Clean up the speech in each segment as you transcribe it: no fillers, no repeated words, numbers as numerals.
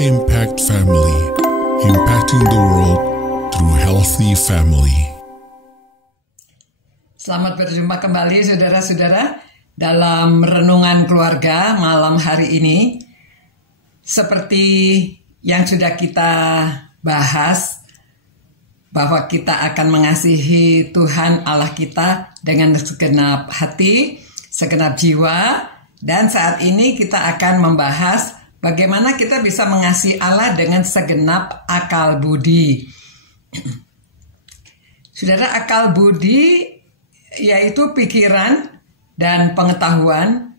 Impact Family, impacting the world through healthy family. Selamat berjumpa kembali saudara-saudara dalam renungan keluarga malam hari ini. Seperti yang sudah kita bahas, bahwa kita akan mengasihi Tuhan Allah kita dengan segenap hati, segenap jiwa, dan saat ini kita akan membahas bagaimana kita bisa mengasihi Allah dengan segenap akal budi. Saudara, akal budi yaitu pikiran dan pengetahuan,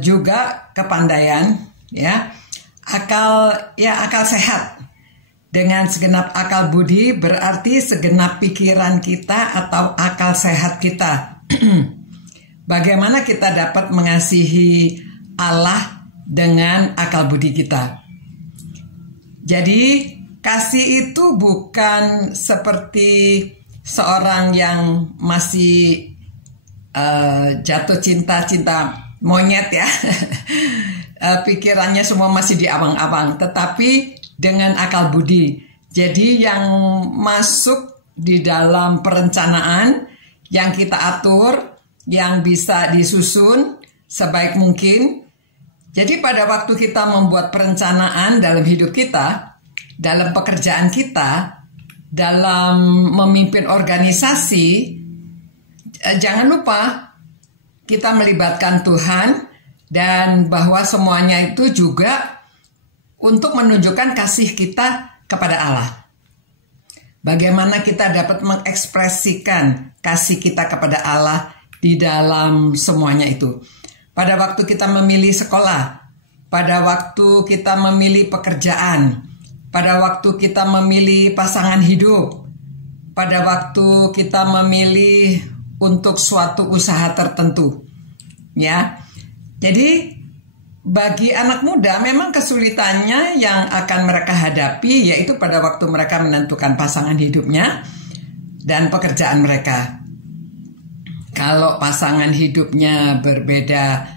juga kepandaian, ya. Akal sehat. Dengan segenap akal budi berarti segenap pikiran kita atau akal sehat kita. Bagaimana kita dapat mengasihi Allah dengan akal budi kita. Jadi kasih itu bukan seperti seorang yang masih jatuh cinta monyet ya. Pikirannya semua masih di awang-awang, tetapi dengan akal budi. Jadi yang masuk di dalam perencanaan yang kita atur, yang bisa disusun sebaik mungkin. Jadi pada waktu kita membuat perencanaan dalam hidup kita, dalam pekerjaan kita, dalam memimpin organisasi, jangan lupa kita melibatkan Tuhan, dan bahwa semuanya itu juga untuk menunjukkan kasih kita kepada Allah. Bagaimana kita dapat mengekspresikan kasih kita kepada Allah di dalam semuanya itu. Pada waktu kita memilih sekolah, pada waktu kita memilih pekerjaan, pada waktu kita memilih pasangan hidup, pada waktu kita memilih untuk suatu usaha tertentu. Ya. Jadi bagi anak muda memang kesulitannya yang akan mereka hadapi yaitu pada waktu mereka menentukan pasangan hidupnya dan pekerjaan mereka. Kalau pasangan hidupnya berbeda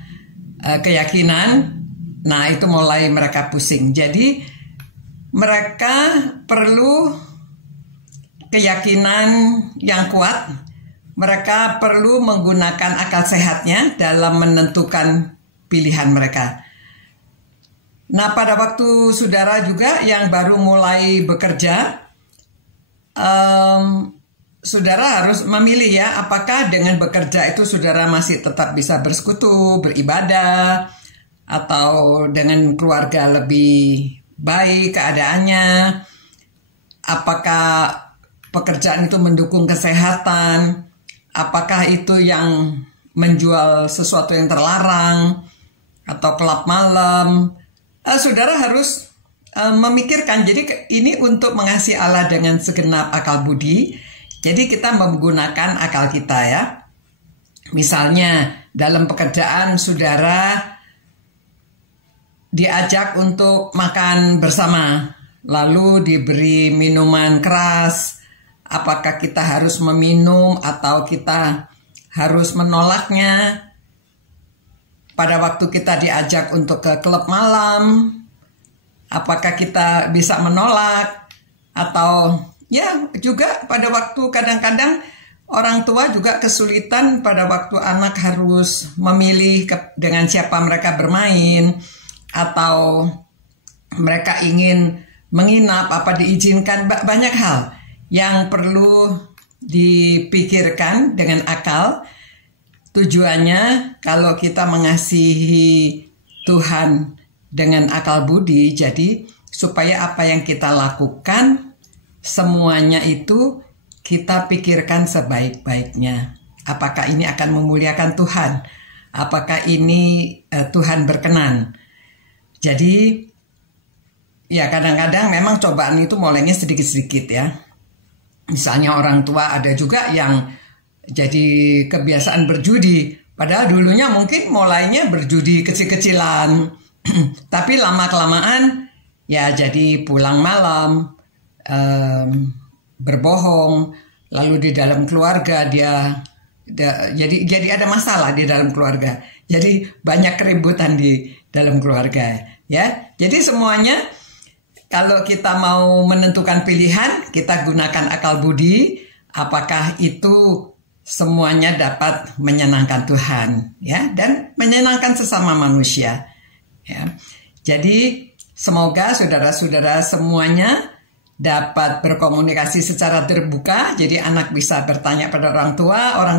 keyakinan, nah itu mulai mereka pusing. Jadi mereka perlu keyakinan yang kuat. Mereka perlu menggunakan akal sehatnya dalam menentukan pilihan mereka. Nah, pada waktu saudara juga yang baru mulai bekerja, saudara harus memilih ya, apakah dengan bekerja itu saudara masih tetap bisa bersekutu, beribadah, atau dengan keluarga lebih baik keadaannya, apakah pekerjaan itu mendukung kesehatan, apakah itu yang menjual sesuatu yang terlarang atau kelab malam. Saudara harus memikirkan. Jadi ini untuk mengasihi Allah dengan segenap akal budi. Jadi kita menggunakan akal kita ya. Misalnya dalam pekerjaan saudara diajak untuk makan bersama, lalu diberi minuman keras. Apakah kita harus meminum atau kita harus menolaknya? Pada waktu kita diajak untuk ke klub malam, apakah kita bisa menolak? Atau ya juga pada waktu kadang-kadang orang tua juga kesulitan pada waktu anak harus memilih dengan siapa mereka bermain, atau mereka ingin menginap, apa diizinkan, banyak hal yang perlu dipikirkan dengan akal. Tujuannya kalau kita mengasihi Tuhan dengan akal budi, jadi supaya apa yang kita lakukan semuanya itu kita pikirkan sebaik-baiknya. Apakah ini akan memuliakan Tuhan? Apakah ini Tuhan berkenan? Jadi ya kadang-kadang memang cobaan itu mulainya sedikit-sedikit ya. Misalnya orang tua ada juga yang jadi kebiasaan berjudi. Padahal dulunya mungkin mulainya berjudi kecil-kecilan. Tapi lama-kelamaan ya jadi pulang malam, berbohong. Lalu di dalam keluarga jadi ada masalah di dalam keluarga. Jadi banyak keributan di dalam keluarga, ya. Jadi semuanya kalau kita mau menentukan pilihan, kita gunakan akal budi, apakah itu semuanya dapat menyenangkan Tuhan, ya, dan menyenangkan sesama manusia, ya. Jadi semoga saudara-saudara semuanya dapat berkomunikasi secara terbuka, jadi anak bisa bertanya pada orang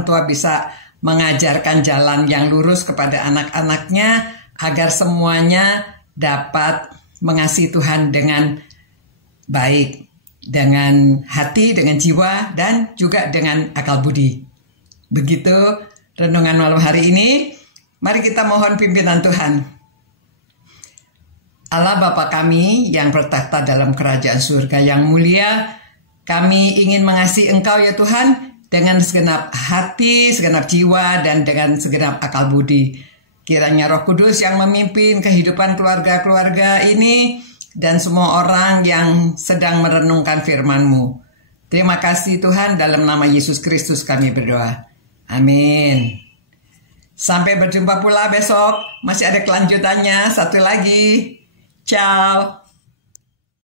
tua bisa mengajarkan jalan yang lurus kepada anak-anaknya agar semuanya dapat mengasihi Tuhan dengan baik, dengan hati, dengan jiwa, dan juga dengan akal budi. Begitu renungan malam hari ini. Mari kita mohon pimpinan Tuhan. Allah Bapa kami yang bertakhta dalam kerajaan surga yang mulia, kami ingin mengasihi Engkau ya Tuhan dengan segenap hati, segenap jiwa, dan dengan segenap akal budi. Kiranya Roh Kudus yang memimpin kehidupan keluarga-keluarga ini dan semua orang yang sedang merenungkan firman-Mu. Terima kasih Tuhan, dalam nama Yesus Kristus kami berdoa. Amin. Sampai berjumpa pula besok, masih ada kelanjutannya, satu lagi. Ciao.